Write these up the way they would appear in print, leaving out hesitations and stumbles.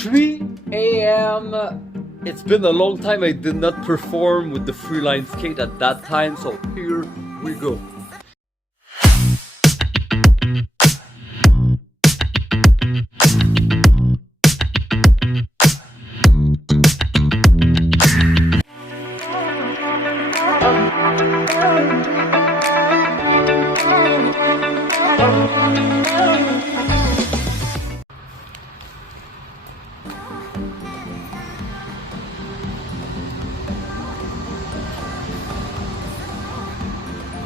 3 a.m. It's been a long time I did not perform with the free line skate at that time, so here we go.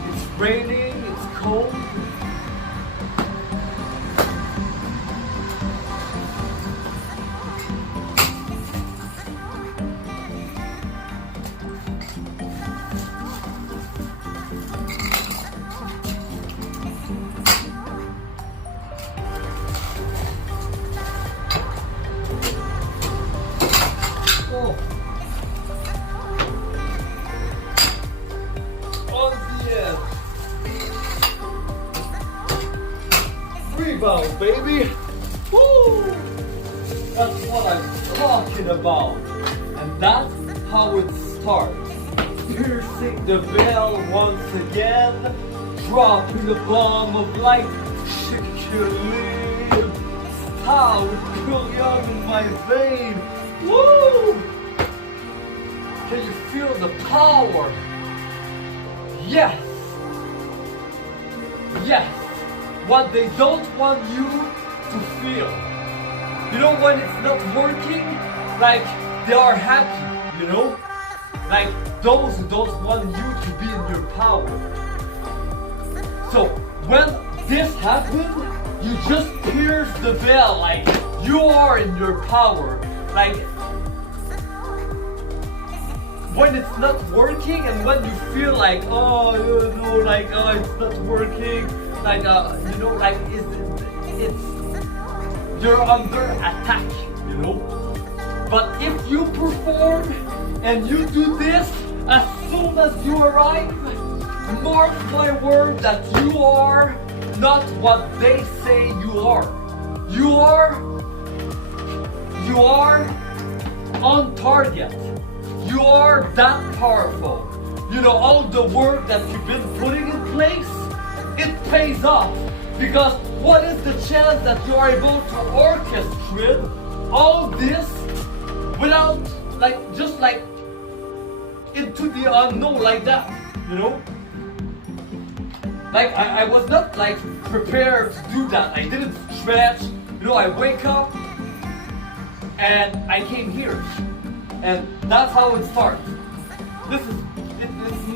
It's raining, it's cold. Oh. On the edge. Rebound, baby. Woo! That's what I'm talking about. And that's how it starts. Piercing the bell once again. Dropping a bomb of light. Chicken style with Purium in my vein. Woo! Can you feel the power? Yes! Yes! What they don't want you to feel. You know, when it's not working, like they are happy, you know? Like those who don't want you to be in your power. So when this happens, you just pierce the bell, like you are in your power. Like when it's not working and when you feel like, oh, you know, like, oh, it's not working, like, you know, like, it's you're under attack, you know. But if you perform and you do this as soon as you arrive, mark my word that you are not what they say you are. You are on target. You are that powerful. You know, all the work that you've been putting in place, it pays off. Because what is the chance that you are able to orchestrate all this without, like, just like into the unknown like that, you know? Like, I was not like prepared to do that. I didn't stretch, you know, I wake up and I came here. And that's how it starts. It's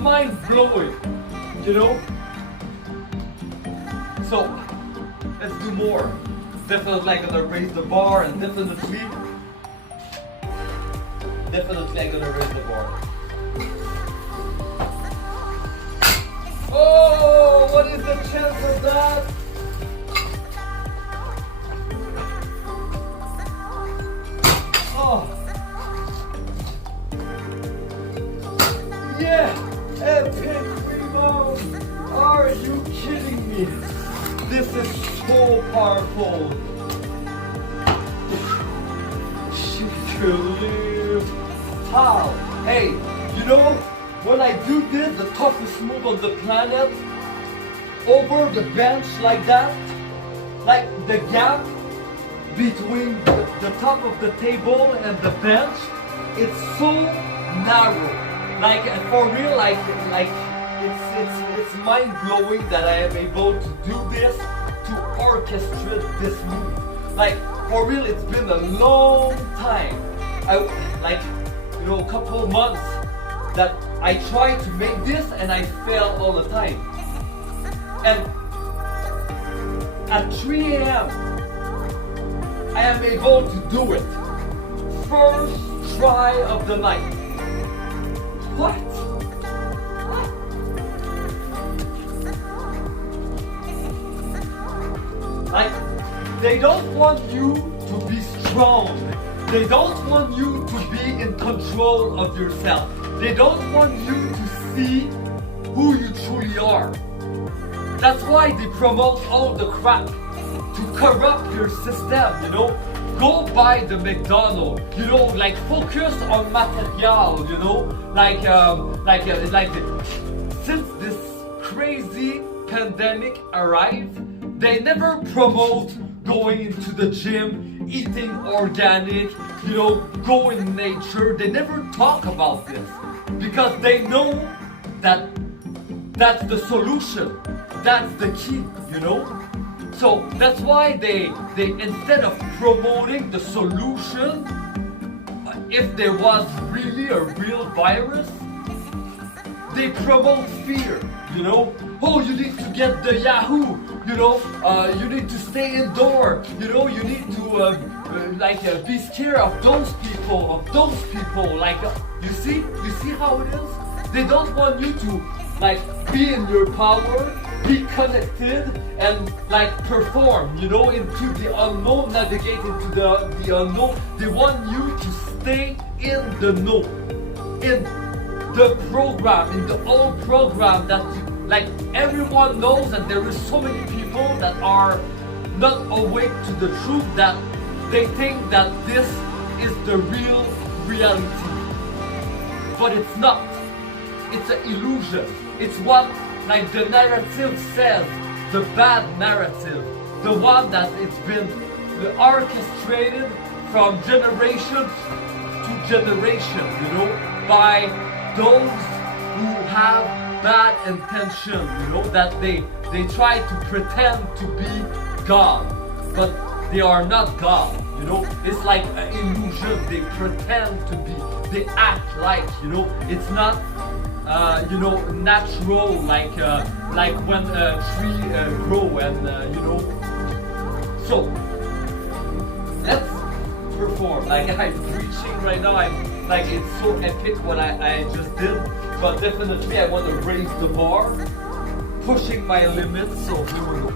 mind-blowing, you know? So, let's do more. Definitely I'm gonna raise the bar and definitely I'm gonna raise the bar. Oh, what is the chance of that? Oh. Yeah, epic rebound. Are you kidding me? This is so powerful. How? Hey, you know, when I do this, the toughest move on the planet, over the bench like that, like the gap between the top of the table and the bench, it's so narrow. Like for real, like it's mind blowing that I am able to do this, to orchestrate this move. Like for real, it's been a long time. You know, a couple of months that I tried to make this and I fail all the time. And at 3 a.m. I am able to do it. First try of the night. What? Like, they don't want you to be strong. They don't want you to be in control of yourself. They don't want you to see who you truly are. That's why they promote all the crap to corrupt your system, you know? go buy the McDonald's, you know, like focus on material, you know, since this crazy pandemic arrived, they never promote going into the gym, eating organic, you know, go in nature. They never talk about this because they know that that's the solution, that's the key, you know. So that's why they instead of promoting the solution, if there was really a real virus, they promote fear, you know. Oh, you need to get the Yahoo, you know. You need to stay indoor, you know. You need to be scared of those people, Like you see how it is. They don't want you to like be in your power, be connected, and like perform, you know, into the unknown, navigate into the unknown. They want you to stay in the know, in the program, in the old program that like everyone knows, and there is so many people that are not awake to the truth that they think that this is the real reality. But it's not. It's an illusion. It's what like the narrative says, the bad narrative, the one that it's been orchestrated from generation to generation, you know, by those who have bad intention, you know, that they try to pretend to be God, but they are not God, you know. It's like an illusion. They pretend to be, they act like, you know, it's not you know, natural, like when a tree grow, and you know. So let's perform. Like I'm preaching right now. I'm like, it's so epic what I just did, but definitely I want to raise the bar, pushing my limits. So here we go.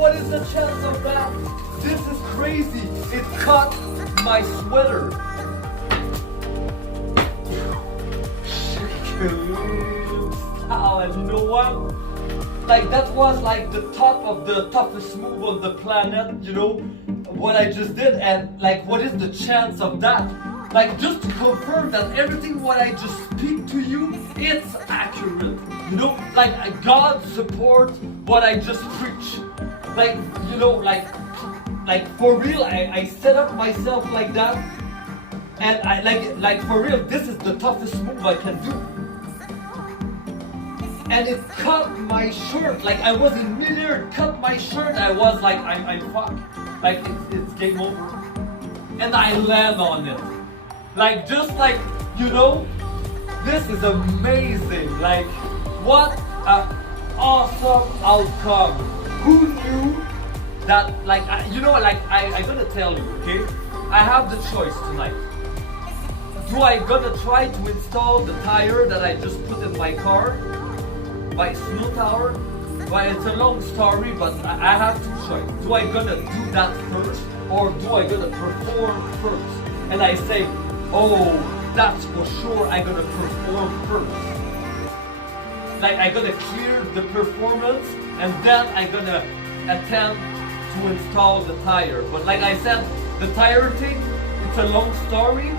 What is the chance of that? This is crazy. It cut my sweater. And you know what? Like that was like the top of the toughest move on the planet, you know, what I just did. And like, what is the chance of that? Like, just to confirm that everything what I just speak to you, it's accurate. You know, like God supports what I just preach. Like, you know, like for real, I set up myself like that, and I like for real, this is the toughest move I can do. And it cut my shirt, like I was in midair, it cut my shirt. I was like, I'm fucked, like it's game over. And I land on it, like just like, you know, this is amazing. Like, what an awesome outcome. Who knew that, like, you know, like, I gonna tell you, okay? I have the choice tonight. Do I gonna try to install the tire that I just put in my car? My snow tower? Well, it's a long story, but I have two choices. Do I gonna do that first, or do I gonna perform first? And I say, oh, that's for sure I gonna perform first. Like, I gonna clear the performance, and then I'm gonna attempt to install the tire. But like I said, the tire thing, it's a long story,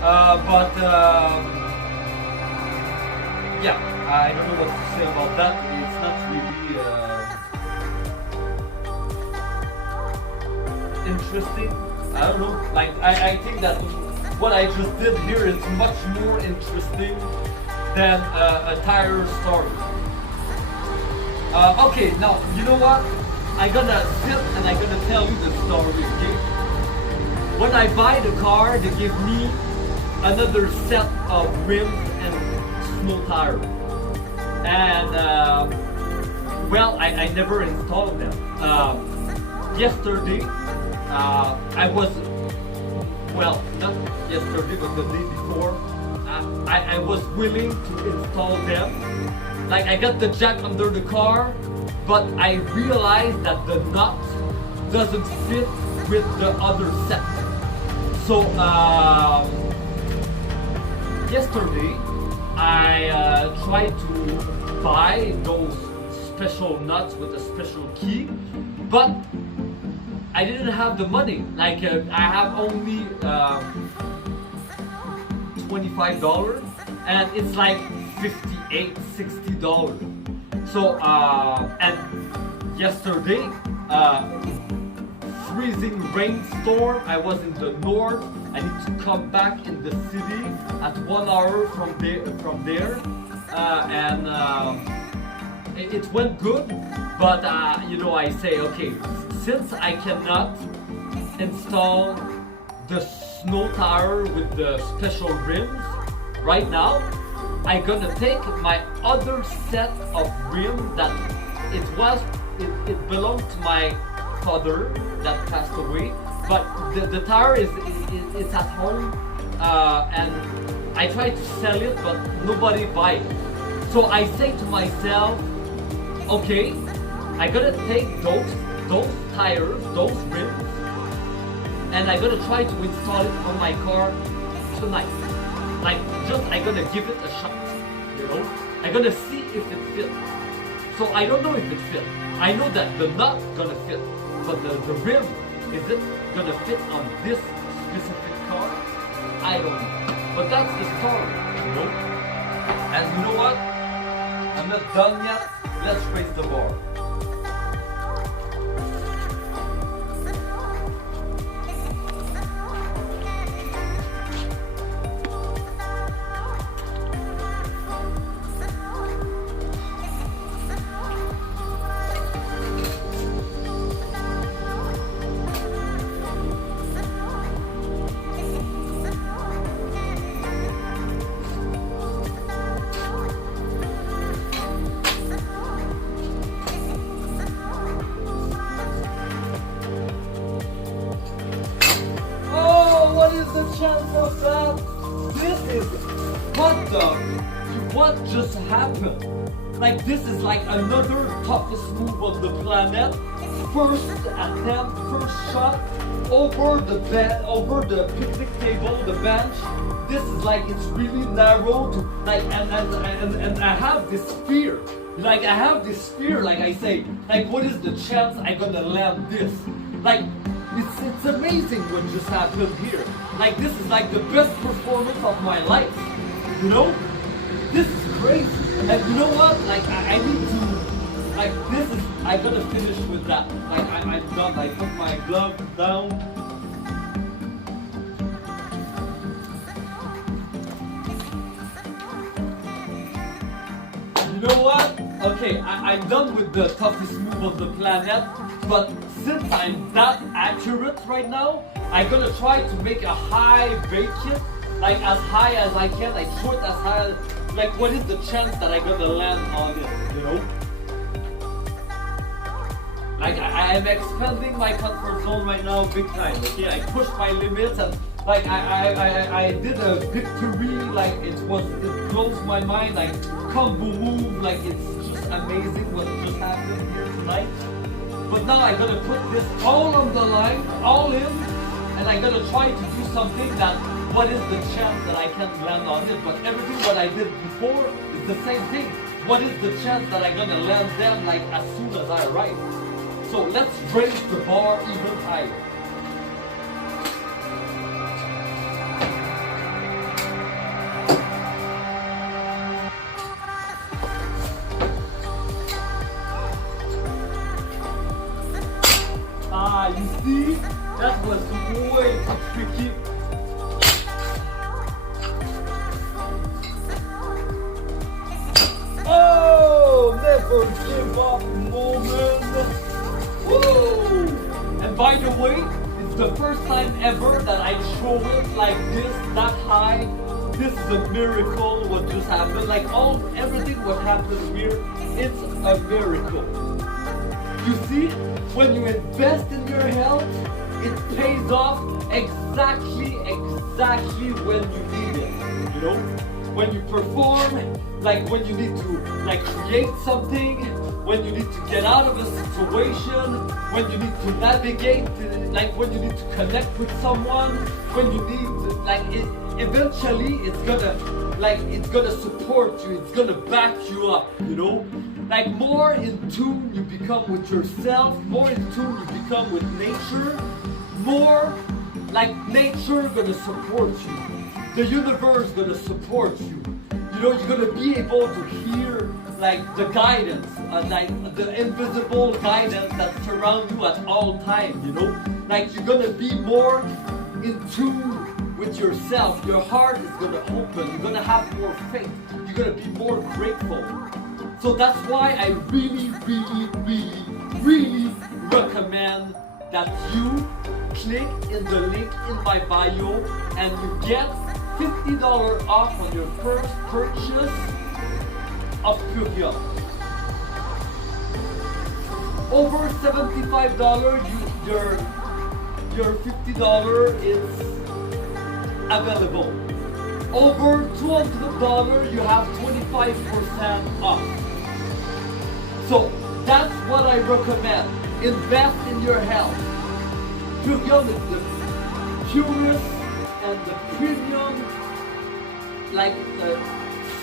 but yeah, I don't know what to say about that. It's not really interesting. I don't know, like I think that what I just did here is much more interesting than a tire story. Okay, now, you know what? I'm gonna sit and I'm gonna tell you the story, okay? When I buy the car, they give me another set of rims and snow tires. And, well, I never installed them. Yesterday, I was, well, not yesterday, but the day before, I was willing to install them. Like, I got the jack under the car, but I realized that the nut doesn't fit with the other set. So yesterday I tried to buy those special nuts with a special key, but I didn't have the money. Like I have only $25, and it's like $58, $60. So and yesterday, freezing rainstorm. I was in the north. I need to come back in the city at 1 hour from there, and it went good. But I say, okay, since I cannot install the snow tire with the special rims right now, I'm gonna take my other set of rims that it belonged to my father that passed away, but the tire is at home, and I try to sell it, but nobody buys it. So I say to myself, okay, I'm gonna take those tires, those rims, and I'm gonna try to install it on my car tonight. Like, I'm gonna give it a shot, I'm gonna see if it fits. So I don't know if it fits. I know that the nut's gonna fit, but the rim, is it gonna fit on this specific car? I don't know. But that's the story, And you know what? I'm not done yet. Let's raise the bar. What is the chance of that? This is what just happened? Like, this is like another toughest move on the planet. First attempt, first shot over the picnic table, the bench. This is like, it's really narrow to like, and I have this fear. Like I say, like, what is the chance I'm gonna land this? Like, it's amazing what just happened here. Like, this is like the best performance of my life. This is crazy. And you know what? Like, I need to, like, I'm gonna finish with that. Like, I'm done. I put my glove down. You know what? Okay, I'm done with the toughest move on the planet, but since I'm that accurate right now, I'm gonna try to make a high bacon, like as high as I can, like short as high, like what is the chance that I'm gonna land on it, Like I'm expanding my comfort zone right now big time, okay? I pushed my limits, and like I did a victory, like it blows my mind, like combo move, like it's just amazing what just happened here tonight. But now I'm gonna put this all on the line, all in, and I'm gonna try to do something that, what is the chance that I can land on it? But everything what I did before is the same thing. What is the chance that I'm gonna land them like as soon as I arrive? So let's raise the bar even higher. You see? That was way too tricky. Oh, never give up moment. Woo! And by the way, it's the first time ever that I show it like this, that high. This is a miracle what just happened. Like everything what happened here, it's a miracle. You see, when you invest in your health, it pays off exactly when you need it. When you perform, like when you need to like create something, when you need to get out of a situation, when you need to navigate, like when you need to connect with someone, when you need, like eventually it's gonna support you, it's gonna back you up, you know? Like more in tune you become with yourself, more in tune you become with nature, more like nature gonna support you. The universe gonna support you. You know, you're gonna be able to hear like the guidance, like the invisible guidance that surrounds you at all times, you know? Like you're gonna be more in tune with yourself. Your heart is gonna open, you're gonna have more faith, you're gonna be more grateful. So that's why I really recommend that you click in the link in my bio and you get $50 off on your first purchase of Purium. Over $75, your $50 is available. Over $200, you have 25% off. So that's what I recommend. Invest in your health. Purium is the purest and the premium, like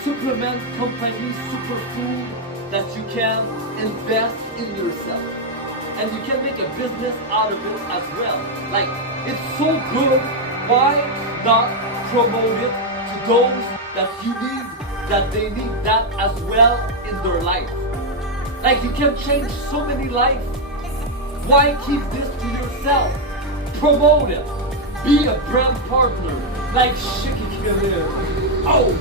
supplement company, superfood that you can invest in yourself. And you can make a business out of it as well. Like, it's so good, why not promote it to those that you need, that they need that as well in their life? Like, you can change so many lives. Why keep this to yourself? Promote it. Be a brand partner. Like Shiki. Oh,